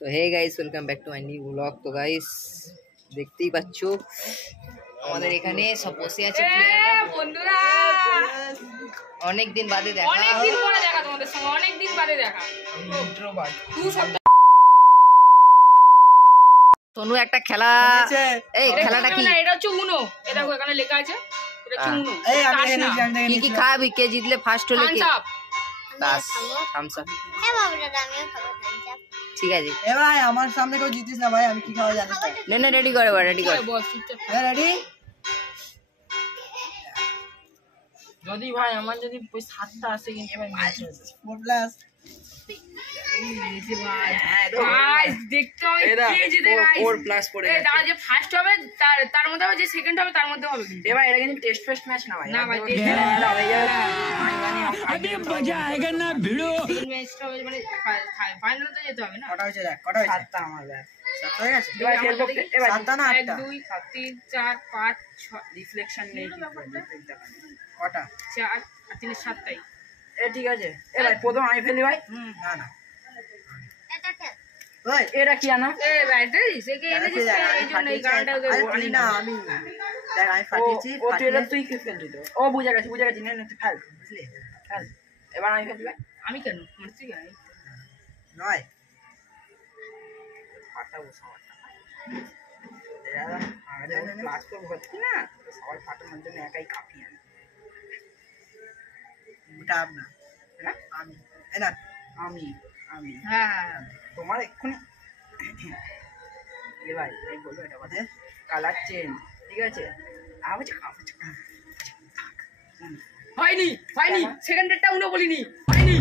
তো hey guys, welcome back to my new blog. তো guys দেখতেই পাচ্ছ আমাদের এখানে সব বসে আছে বন্ধুরা, অনেকদিন বাদে দেখা, অনেকদিন পরে দেখা তোমাদের সঙ্গে, অনেকদিন বাদে দেখা। তনু একটা খেলা, এই খেলাটা কি? এটা হচ্ছে উনো। এটা দেখো এখানে লেখা আছে, এটা হচ্ছে উনো। কি কি খাবি? কে জিতলে ফার্স্ট হলে কি? বাস থামস আপ। হ্যাঁ বাবা, দাদা আমিও খাবো থামস আপ। ঠিক আছে। এ ভাই আমার সামনে কেউ জিতিস না ভাই, আমি কি খাওয়া জানিস না। নে নে রেডি করে, রেডি কর। রেডি? যদি ভাই আমার যদি ওই 7টা আসে কিন্তু ভাই ম্যাচ হয়ে যাবে 4 প্লাস গাইস দেখতে হবে কে জিতে গাইস। 4 প্লাস পড়ে এই দাদা যে ফার্স্ট হবে তার মধ্যে হবে, যে সেকেন্ড হবে তার মধ্যে হবে। এ ভাই এটা কিন্তু টেস্ট ফেস্ট ম্যাচ না ভাই। না ভাই, अभी मजा आएगा ना भिड़ो। ম্যাচটা হবে মানে ফাইনালে তো যেতে হবে না। কটা হয়েছে দেখ, কটা হয়েছে? 7টা আমার ভাই। 7 হয়ে গেছে। এবার খেলবো এবার 7টা না 1 8টা? 2 3 4 5 6 রিফ্লেকশন নেই কি কটা? 4 আর 3 7টাই। এ ঠিক আছে। এ ভাই প্রথম আমি ফেলি ভাই। না না এটা খেল। ওই এটা কি আনা? এ ব্যাটারি সেকে এনেছিস এই জন্য এই কারণটা আরে তুই না, আমি দেখ আমি ফাটিয়েছি। ও তুই এটা তুই কি ফেললি তো? ও বুঝা গেছে নে নে তুই ফেল বুঝলি? ফেল। এবার আমি ফেলবি ভাই। আমি কেন মারছি কেন? নয় ফাটাবো সবারটা। এরা আগে ক্লাস করবো হচ্ছে না, সবাই ফাটানোর জন্য একাই কাঁপি আমি। ওটা আপনা হ্যাঁ আমি এ না আমি আমি হ্যাঁ তোমার এক্ষুনি এ ভাই এই বলবো এটা কথা, দে। কালার চেঞ্জ ঠিক আছে। আবার হয়নি হয়নি, সেকেন্ডেরটা উনো বলিনি, হয়নি।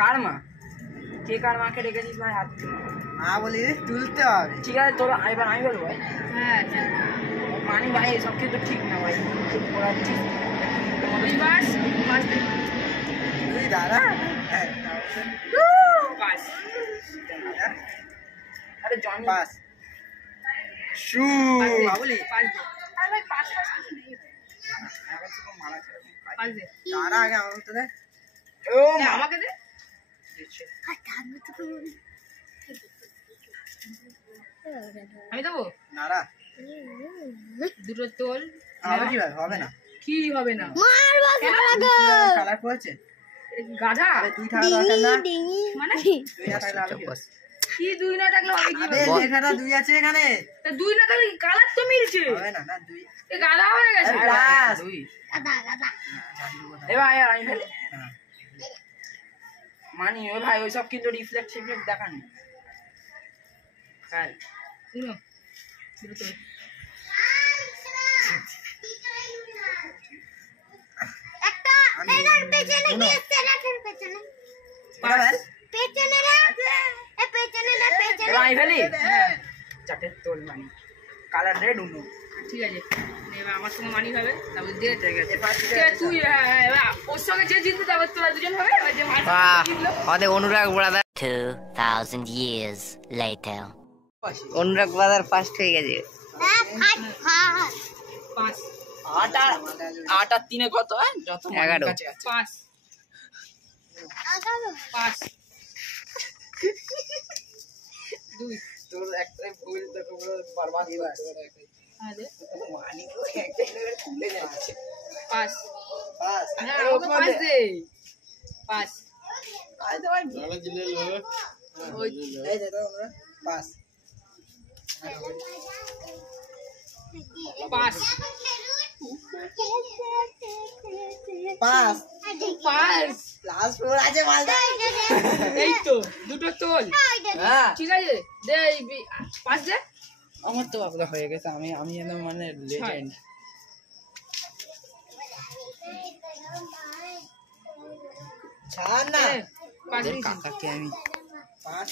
কার মা? কে কার মাকে রেখেছিস ভাই হাত? মা বলি রে, তুলতে হবে। ঠিক আছে তোর এবার আমি বলবো ভাই। হ্যাঁ মানি ভাই এসব কিছু তো ঠিক না ভাই, চুপ করাচ্ছিস। মাস তুই দাঁড়া। পাস আরে জনি পাস শু মা বলি পাস আরে ভাই পাস পাস কিছু নেই ভাই। আমার তো মারা ছিল পাস দে। দাঁড়া আগে আমার তো দে। ও এ, আমাকে দে। আমি দেবো দাঁড়া দুটো তোল। আমার কি ভাই হবে না? কি হবে না? মার বাস লাগো। কালার করেছে? গাধা আরে তুই থাকা দরকার না, মানে তুই না থাকলে আলো কি হবে? কি দুই না থাকলে হবে কি? আরে লেখাটা 2 আছে এখানে। তা দুই না থাকলে কালার তো মিলছে। হবে না, না 2 এ গাধা হয়ে গেছে। প্লাস গাদা গাদা। এ ভাই আমি ফেলি মানি। ও ভাই ওইসব কিন্তু রিফ্লেক্ট দেখানি কাল শুনো দুটো তোল। একটা এটার পেছনে কি আছে? এটার পেছনে পাস পেছনে রে, এ পেছনে না পেছনে। এবার আমি ফেলি হ্যাঁ চাটের তোল মানি কালার রেড উনো। ঠিক আছে, এবার আমার সঙ্গে মানি হবে, তারপর দিয়ে ঠিক আছে ঠিক আছে, তুই হ্যাঁ এবার ওর সঙ্গে যে জিতবে তারপর তোরা দুজন হবে, এবার যে মার বাহ, জিতলো। আমাদের অনুরাগ ব্রাদার 2000 years later. অনুরাগ ব্রাদার ফার্স্ট হয়ে গেছে। ফাট ফাট। পাঁচ 8 আর 3 কত হয়? যত 11 কাছে আছে। পাঁচ আগালো। পাঁচ দুই তোর একটাই ভুল তো পুরো বরবাদ করে দেবে। হ্যাঁ দে মানি তো একটাই করে খুলে যাচ্ছে। পাঁচ। পাস হ্যাঁ আমাকে পাঁচ দে। পাঁচ আরে তো ভাই ওই এই দে তো আমরা পাস পাঁচ পাস পাঁচ। প্লাস 4 আছে মালদা। এই তো দুটো তোল। হ্যাঁ ঠিক আছে দে এই পাঁচ দে। আমার তো আপনার হয়ে গেছে। আমি যেন মানে লেজেন্ড। ছাড় না। এ, পাঁচ দিয়েছি। কাকাকে আমি পাস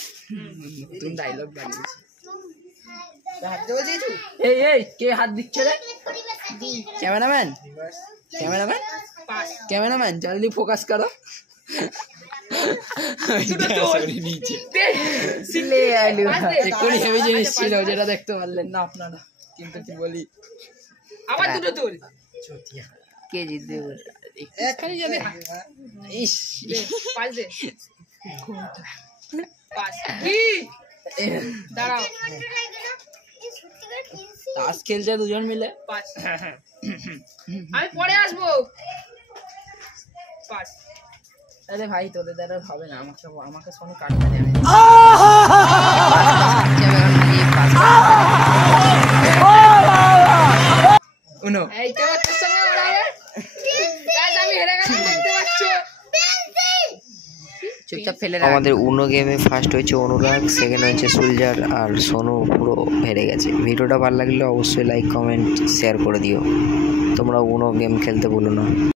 নতুন ডায়লগ বানিয়েছি। হাত দেবো দিয়েছু। এই এই কে হাত দিচ্ছে রে? ক্যামেরাম্যান ক্যামেরাম্যান পাঁচ ক্যামেরাম্যান জলদি ফোকাস করো। নিচে দে। সিলে আলু পাঁচ দে। এক্ষুনি হেভি জিনিস আচ্ছা, ছিল পাঁচ দে। যেটা দেখতে পারলেন না আপনারা, কিন্তু কি বলি আবার দুটো তোল। চটিয়া কে জিতবে? খালি যাবে না। ইস দে, পাঁচ দে। পাঁচ। কি? দাঁড়াও। তাস খেলছে দুজন মিলে। পাঁচ। আমি পরে আসবো। পাঁচ। আরে ভাই তোদের দ্বারা হবে না, আমাকে সোনু কাটতে দেবে। উনো এই তো তোর সঙ্গে ওড়াবে। Guys, আমি হেরে গেলাম, দেখতে পাচ্ছ। চুপচাপ ফেলে রাখ। আমাদের উনো গেমে ফার্স্ট হয়েছে অনুরাগ, সেকেন্ড হয়েছে সুলজার, আর সোনু পুরো হেরে গেছে। ভিডিওটা ভালো লাগলে অবশ্যই লাইক কমেন্ট শেয়ার করে দিও। তোমরা উনো গেম খেলতে ভুলো না।